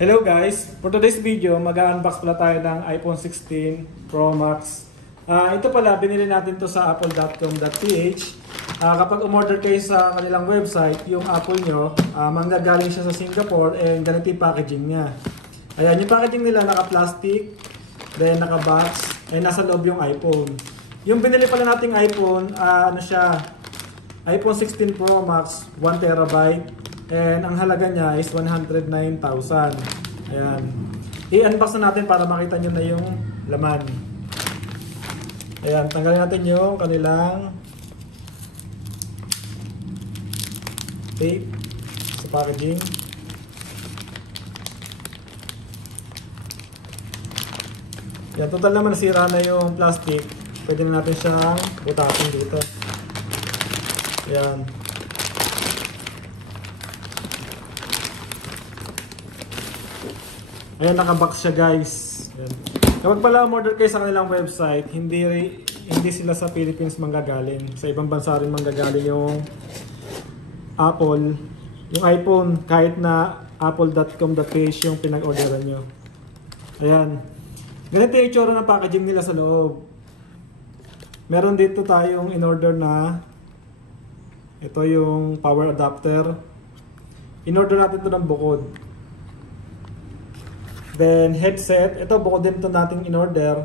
Hello guys! For today's video, mag-unbox pala tayo ng iPhone 16 Pro Max. Ito pala, binili natin to sa apple.com.ph. Kapag umorder kayo sa kanilang website, yung Apple nyo, manggagaling siya sa Singapore and ganito yung packaging niya. Ayan, yung packaging nila naka-plastic, then naka-box, and nasa loob yung iPhone. Yung binili pala nating iPhone, iPhone 16 Pro Max 1TB. And ang halaga niya is 109,000. Ayan. I-unbox na natin para makita nyo na yung laman. Ayan, tanggalin natin yung kanilang tape sa packaging. Ayan, total naman nasira na yung plastic. Pwede na natin siyang butasin dito. Ayan. Ayan, nakabox siya guys. Ayan. Kapag pala umorder kayo sa kanilang website, hindi sila sa Philippines manggagaling. Sa ibang bansa rin manggagaling yung Apple. Yung iPhone, kahit na apple.com.ph yung pinag-orderan nyo. Ayan. Ganito yung itsura ng packaging nila sa loob. Meron dito tayong in-order na ito yung power adapter. In-order natin ito ng bukod. Then headset, ito bukod din ito nating in-order.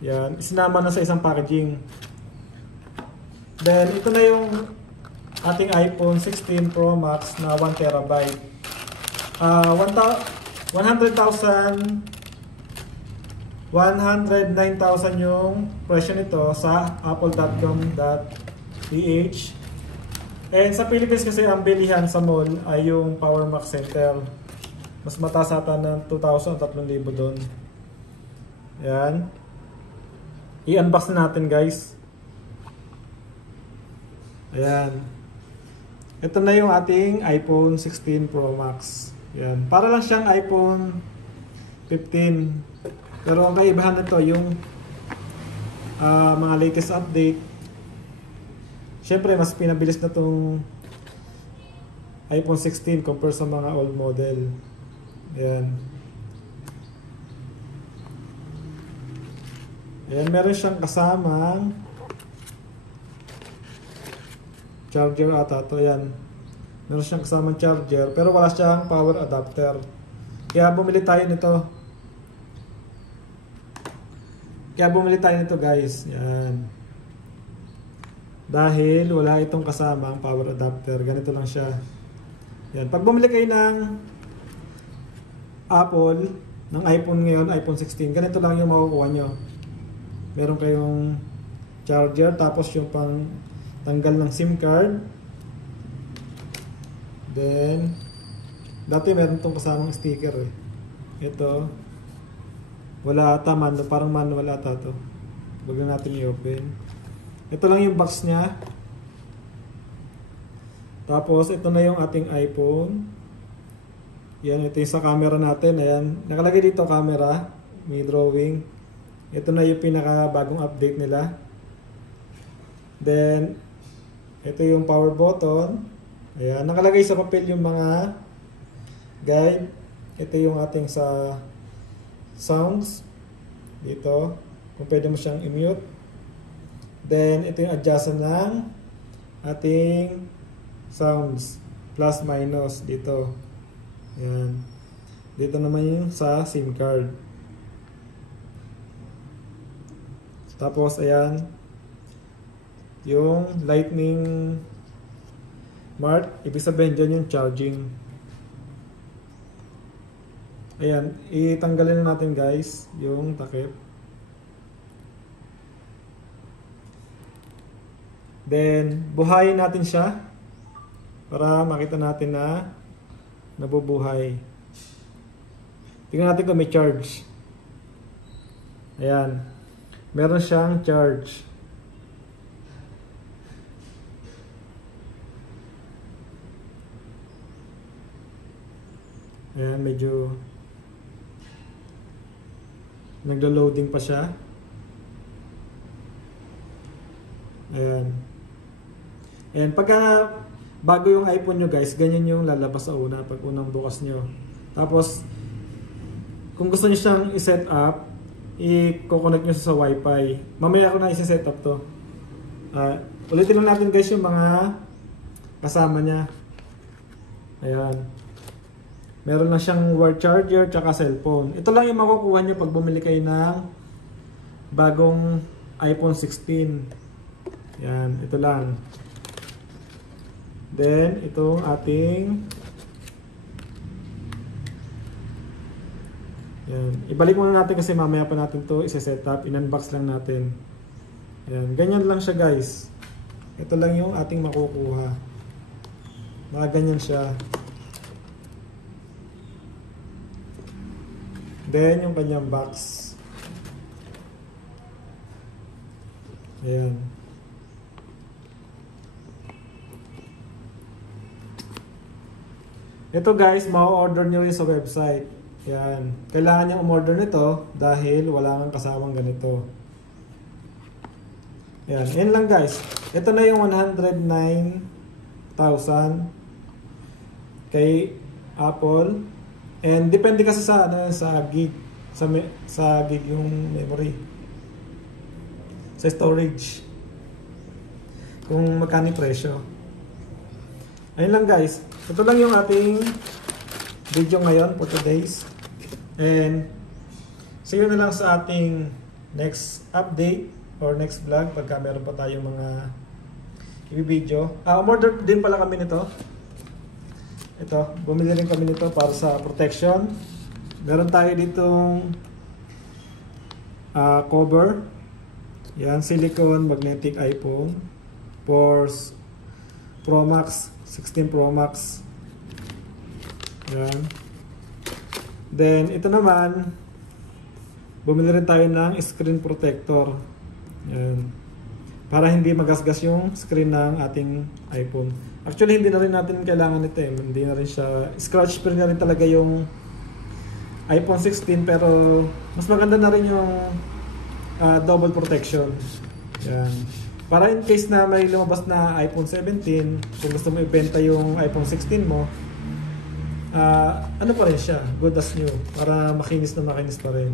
Yan, isinama na sa isang packaging. Then ito na yung ating iPhone 16 Pro Max na 1TB. 109,000 yung presyo nito sa apple.com.ph. And sa Philippines kasi ang bilihan sa mall ay yung Power Max Center. Mas mataas ata ng 2,000 o 3,000 doon. Yan. I-unbox na natin guys. Ayan. Ito na yung ating iPhone 16 Pro Max. Yan. Para lang siyang iPhone 15. Pero ang kaibahan nito yung mga latest update. Siyempre mas pinabilis na tong iPhone 16 compare sa mga old model. Ayan. Ayan, meron siyang kasamang charger ata to. Ayan. Meron siyang kasamang charger pero wala siyang power adapter. Kaya bumili tayo nito. Guys. Ayan. Dahil wala itong kasamang power adapter. Ganito lang siya. Ayan. Pag bumili kayo ng Apple, ng iPhone ngayon, iPhone 16, ganito lang yung makukuha nyo. Meron kayong charger, tapos yung pang tanggal ng SIM card. Then, dati meron itong kasamang sticker eh. Ito, wala ata, parang manual ata to. Huwag na natin i-open. Ito lang yung box niya. Tapos, ito na yung ating iPhone. Yan, ito yung sa camera natin. Ayan, nakalagay dito camera, may drawing. Ito na yung pinaka-bagong update nila. Then, ito yung power button. Ayan, nakalagay sa papel yung mga guide. Ito yung ating sa sounds. Dito, kung pwede mo siyang i-mute. Then, ito yung adjustment ng ating sounds. Plus, minus, dito. Ayan. Dito naman yung sa SIM card. Tapos ayan, yung lightning mark, ibig sabihin dyan yung charging. Ayan, itanggalin na natin guys yung takip. Then buhayin natin siya para makita natin na nabubuhay. Tingnan natin kung may charge. Ayan. Meron siyang charge. Ayan, medyo naglo-loading pa siya. Ayan. Ayan, pagka bago yung iPhone nyo guys, ganyan yung lalabas sa una pag unang bukas nyo. Tapos, kung gusto niyo siyang i-set up, i-connect nyo sa Wi-Fi. Mamaya ko na i-set up to. Ulitin lang natin guys yung mga kasama niya. Ayan. Meron na siyang wire charger tsaka cellphone. Ito lang yung makukuha niyo pag bumili kayo ng bagong iPhone 16. Ayan. Ito lang. Then, itong ating yan. Ibalik muna natin kasi mamaya pa natin to isa-set up. In-unbox lang natin. Yan. Ganyan lang siya guys. Ito lang yung ating makukuha. Ganyan siya. Then yung kanyang box. Ayan. Ito guys, ma-order nyo rin sa website. Yan. Kailangan nyo umorder nito dahil wala kang kasamang ganito. Yan. Yan lang guys. Ito na yung 109,000 kay Apple. And depende kasi sa gig. Sa gig yung memory. Sa storage. Kung magkano presyo. Ayun lang guys. Ito lang yung ating video ngayon for today's. And see you na lang sa ating next update or next vlog pagka meron pa tayong mga i-video. Umorder din pala kami nito. Ito, bumili rin kami nito para sa protection. Meron tayo ditong cover. Yan, silicone magnetic iPhone for Pro Max, 16 Pro Max. Yan. Then, ito naman, bumili rin tayo ng screen protector. Yan. Para hindi magasgas yung screen ng ating iPhone. Actually, hindi na rin natin kailangan ito eh. Hindi na rin siya, scratch free na rin talaga yung iPhone 16, pero mas maganda na rin yung double protection. Yan. Para in case na may lumabas na iPhone 17, kung gusto mo ibenta yung iPhone 16 mo, ano pa rin siya, good as new, para makinis na makinis pa rin.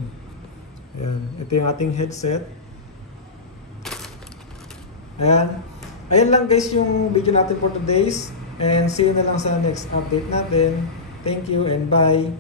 Ayan. Ito yung ating headset. Ayan. Ayan lang guys yung video natin for today's. And see you na lang sa next update natin. Thank you and bye.